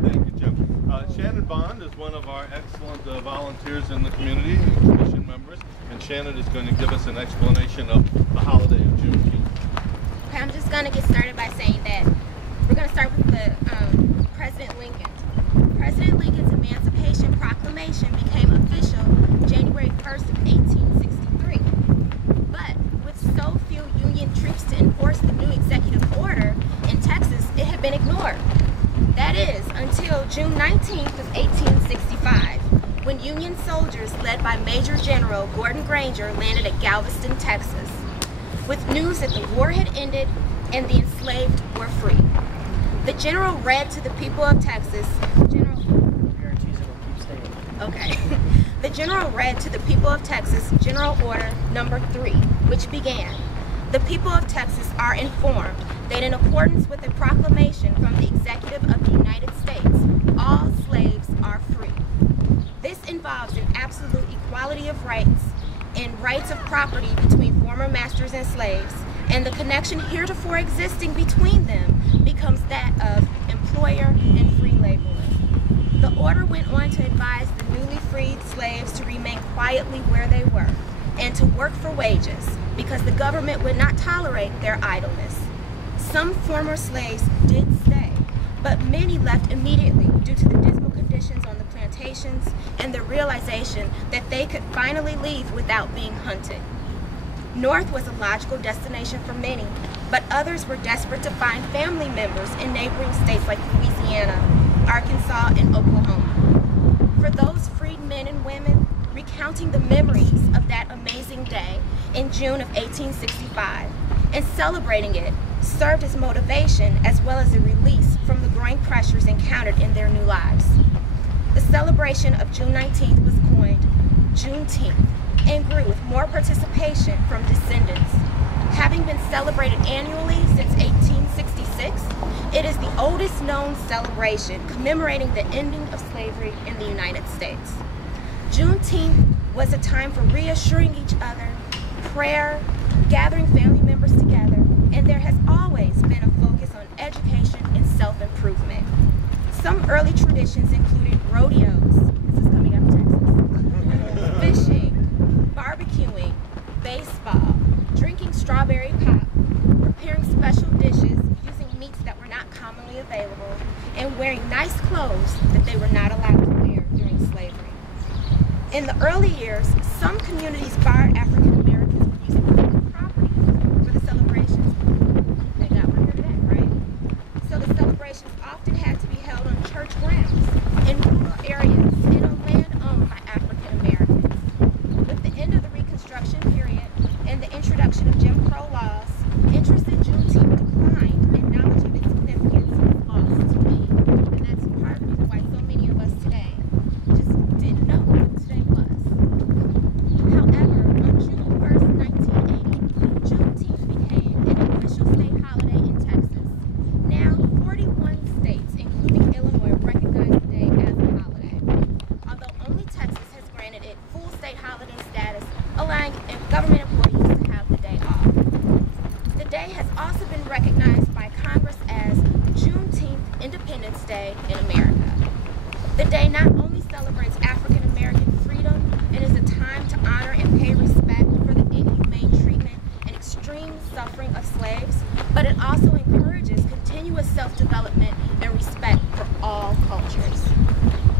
Thank you, Jim. Shannon Bond is one of our excellent volunteers in the community, commission members, and Shannon is going to give us an explanation of the holiday of Juneteenth. Okay, I'm just going to get started by saying that we're going to start with the President Lincoln. President Lincoln's Emancipation Proclamation became official January 1st of 1863. But with so few Union troops to enforce the new executive order in Texas, it had been ignored. That is, until June 19th of 1865, when Union soldiers led by Major General Gordon Granger landed at Galveston, Texas, with news that the war had ended and the enslaved were free. The general read to the people of Texas, The general read to the people of Texas General Order Number 3, which began, "The people of Texas are informed that in accordance with a proclamation from the Executive of the United States, all slaves are free. This involves an absolute equality of rights and rights of property between former masters and slaves, and the connection heretofore existing between them becomes that of employer and free laborer." The order went on to advise the newly freed slaves to remain quietly where they were and to work for wages because the government would not tolerate their idleness. Some former slaves did stay, but many left immediately due to the dismal conditions on the plantations and the realization that they could finally leave without being hunted. North was a logical destination for many, but others were desperate to find family members in neighboring states like Louisiana, Arkansas, and Oklahoma. For those freed men and women, recounting the memories of that amazing day in June of 1865 and celebrating it served as motivation as well as a release from the growing pressures encountered in their new lives. The celebration of June 19th was coined Juneteenth and grew with more participation from descendants. Having been celebrated annually since 1866, it is the oldest known celebration commemorating the ending of slavery in the United States. Juneteenth was a time for reassuring each other, prayer, gathering family members together, and there has always been a focus on education and self-improvement. Some early traditions included rodeos, this is coming up Texas, fishing, barbecuing, baseball, drinking strawberry pop, preparing special dishes using meats that were not commonly available, and wearing nice clothes that they were not allowed to wear during slavery. In the early years, some communities barred African Americans from using public property for the celebrations. They got one here today, right? So the celebrations often had to be held on church grounds, in rural areas, and on land owned by African Americans. With the end of the Reconstruction period and the introduction of Jim Crow laws, interest in Juneteenth declined and knowledge of its significance was lost to me. And that's part of the reason why so many of us today just didn't know what today was. However, on June 1st, 1980, Juneteenth became an official state holiday in Texas. Now, 41 states, including Illinois, recognize the day as a holiday. Although only Texas has granted it full state holiday status, allowing government employees to have the day off. The day has also been recognized by Congress as Juneteenth Independence Day in America. The day not only celebrates African American freedom and is a time to honor and pay respect for the inhumane treatment and extreme suffering of slaves, but it also encourages continuous self-development and respect for all cultures.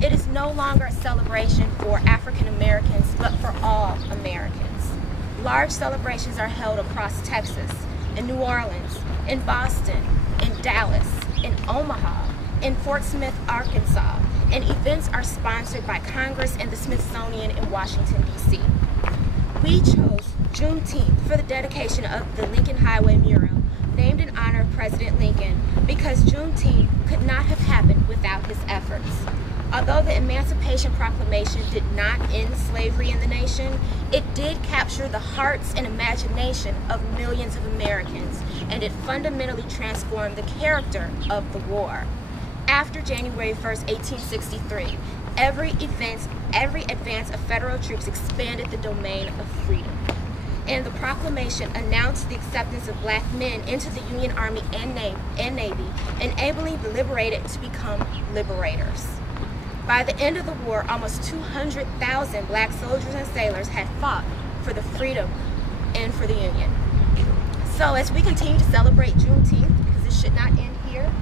It is no longer a celebration for African Americans, but for all Americans. Large celebrations are held across Texas, in New Orleans, in Boston, in Dallas, in Omaha, in Fort Smith, Arkansas, and events are sponsored by Congress and the Smithsonian in Washington, D.C. We chose Juneteenth for the dedication of the Lincoln Highway Mural, named in honor of President Lincoln, because Juneteenth could not have happened without his efforts. Although the Emancipation Proclamation did not end slavery in the nation, it did capture the hearts and imagination of millions of Americans, and it fundamentally transformed the character of the war. After January 1st, 1863, every advance of federal troops expanded the domain of freedom. and the proclamation announced the acceptance of black men into the Union Army and Navy, enabling the liberated to become liberators. By the end of the war, almost 200,000 black soldiers and sailors had fought for the freedom and for the Union. So as we continue to celebrate Juneteenth, because it should not end here,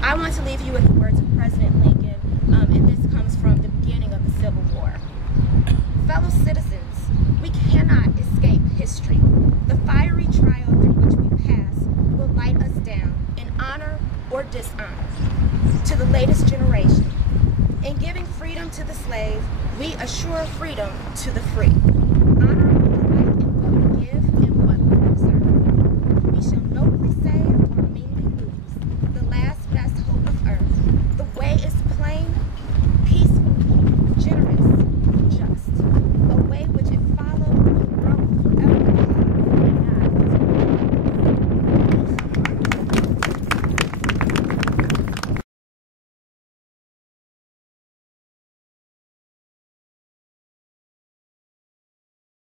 I want to leave you with the words of President Lincoln, and this comes from the beginning of the Civil War. Fellow citizens, we cannot escape history. The fiery trial through which we pass will light us down in honor or dishonor to the latest generation. In giving freedom to the slave, we assure freedom to the free.